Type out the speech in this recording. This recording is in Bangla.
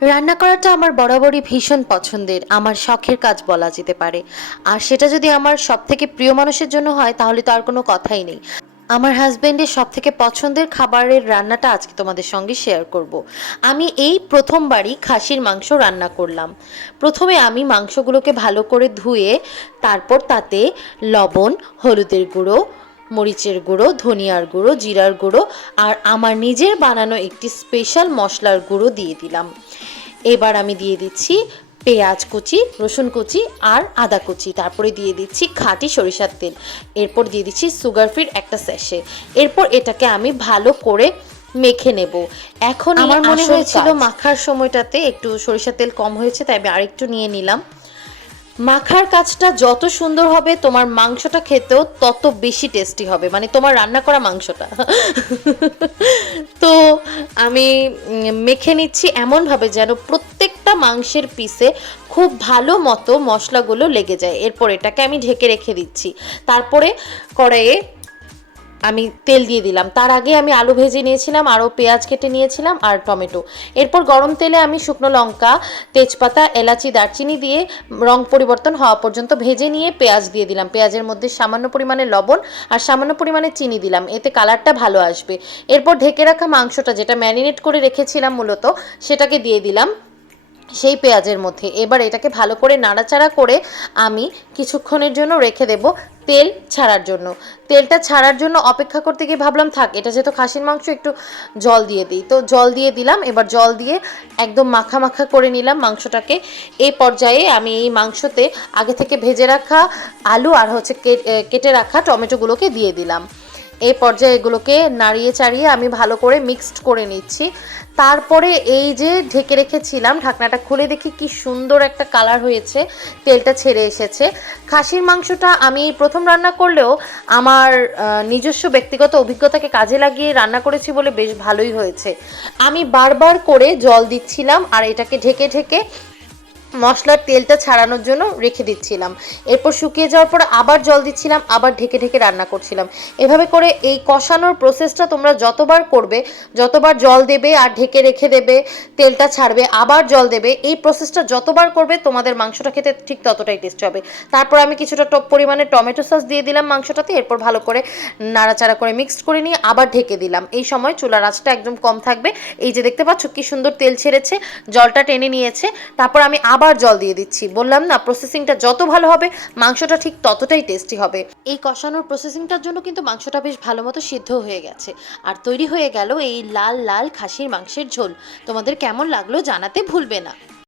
রান্না করাটা আমার বরাবরই ভীষণ পছন্দের, আমার শখের কাজ বলা যেতে পারে। আর সেটা যদি আমার সবথেকে প্রিয় মানুষের জন্য হয় তাহলে তো আর কোনো কথাই নেই। আমার হাজবেন্ডের সবথেকে পছন্দের খাবারের রান্নাটা আজকে তোমাদের সঙ্গে শেয়ার করব। আমি এই প্রথমবারই খাসির মাংস রান্না করলাম। প্রথমে আমি মাংসগুলোকে ভালো করে ধুয়ে তারপর তাতে লবণ, হলুদের গুঁড়ো, মরিচের গুঁড়ো, ধনিয়ার গুঁড়ো, জিরার গুঁড়ো আর আমার নিজের বানানো একটি স্পেশাল মশলার গুঁড়ো দিয়ে দিলাম। এবার আমি দিয়ে দিচ্ছি পেঁয়াজ কুচি, রসুন কুচি আর আদা কুচি, তারপরে দিয়ে দিচ্ছি খাঁটি সরিষার তেল, এরপর দিয়ে দিচ্ছি সুগার ফ্রির একটা স্যাশে। এরপর এটাকে আমি ভালো করে মেখে নেব। এখন আমার মনে হয়েছিল মাখার সময়টাতে একটু সরিষার তেল কম হয়েছে, তাই আমি আরেকটু নিয়ে নিলাম। মাখার কাজটা যত সুন্দর হবে তোমার মাংসটা খেতেও তত বেশি টেস্টি হবে, মানে তোমার রান্না করা মাংসটা। তো আমি মেখে নিচ্ছি এমনভাবে যেন প্রত্যেকটা মাংসের পিসে খুব ভালো মতো মশলাগুলো লেগে যায়। এরপর এটাকে আমি ঢেকে রেখে দিচ্ছি। তারপরে কড়াইয়ে আমি তেল দিয়ে দিলাম। তার আগে আমি আলু ভেজে নিয়েছিলাম, আরও পেঁয়াজ কেটে নিয়েছিলাম আর টমেটো। এরপর গরম তেলে আমি শুকনো লঙ্কা, তেজপাতা, এলাচি, দারচিনি দিয়ে রং পরিবর্তন হওয়া পর্যন্ত ভেজে নিয়ে পেঁয়াজ দিয়ে দিলাম। পেঁয়াজের মধ্যে সামান্য পরিমাণে লবণ আর সামান্য পরিমাণে চিনি দিলাম, এতে কালারটা ভালো আসবে। এরপর ঢেকে রাখা মাংসটা, যেটা ম্যারিনেট করে রেখেছিলাম মূলত, সেটাকে দিয়ে দিলাম সেই পেঁয়াজের মধ্যে। এবার এটাকে ভালো করে নাড়াচাড়া করে আমি কিছুক্ষণের জন্য রেখে দেব তেল ছাড়ার জন্য। তেলটা ছাড়ার জন্য অপেক্ষা করতে গিয়ে ভাবলাম থাক, এটা যেহেতু খাসির মাংস, একটু জল দিয়ে দিই। তো জল দিয়ে দিলাম। এবার জল দিয়ে একদম মাখা মাখা করে নিলাম মাংসটাকে। এই পর্যায়ে আমি এই মাংসতে আগে থেকে ভেজে রাখা আলু আর হচ্ছে কেটে রাখা টমেটোগুলোকে দিয়ে দিলাম। এই পর্যায়ে এগুলোকে নাড়িয়ে চাড়িয়ে আমি ভালো করে মিক্সড করে নিচ্ছি। তারপরে এই যে ঢেকে রেখেছিলাম, ঢাকনাটা খুলে দেখি কি সুন্দর একটা কালার হয়েছে, তেলটা ছেড়ে এসেছে। খাসির মাংসটা আমি প্রথম রান্না করলেও আমার নিজস্ব ব্যক্তিগত অভিজ্ঞতাকে কাজে লাগিয়ে রান্না করেছি বলে বেশ ভালোই হয়েছে। আমি বারবার করে জল দিচ্ছিলাম আর এটাকে ঢেকে ঢেকে মশলার তেলটা ছাড়ানোর জন্য রেখে দিচ্ছিলাম। এরপর শুকিয়ে যাওয়ার পর আবার জল দিচ্ছিলাম, আবার ঢেকে ঢেকে রান্না করছিলাম। এভাবে করে এই কষানোর প্রসেসটা তোমরা যতবার করবে, যতবার জল দেবে আর ঢেকে রেখে দেবে, তেলটা ছাড়বে, আবার জল দেবে, এই প্রসেসটা যতবার করবে তোমাদের মাংসটা খেতে ঠিক ততটাই টেস্ট হবে। তারপর আমি কিছুটা পরিমাণে টমেটো সস দিয়ে দিলাম মাংসটাতে। এরপর ভালো করে নাড়াচাড়া করে মিক্সড করে নিয়ে আবার ঢেকে দিলাম। এই সময় চুলার আঁচটা একদম কম থাকবে। এই যে দেখতে পাচ্ছ কি সুন্দর তেল ছেড়েছে, জলটা টেনে নিয়েছে। তারপর আমি আবার জল দিয়ে দিচ্ছি। বললাম না, প্রসেসিংটা যত ভালো হবে মাংসটা ঠিক ততটাই টেস্টি হবে। এই কষানোর প্রসেসিংটার জন্য কিন্তু মাংসটা বেশ ভালো মতো সিদ্ধ হয়ে গেছে আর তৈরি হয়ে গেল এই লাল লাল খাসির মাংসের ঝোল। তোমাদের কেমন লাগলো জানাতে ভুলবে না।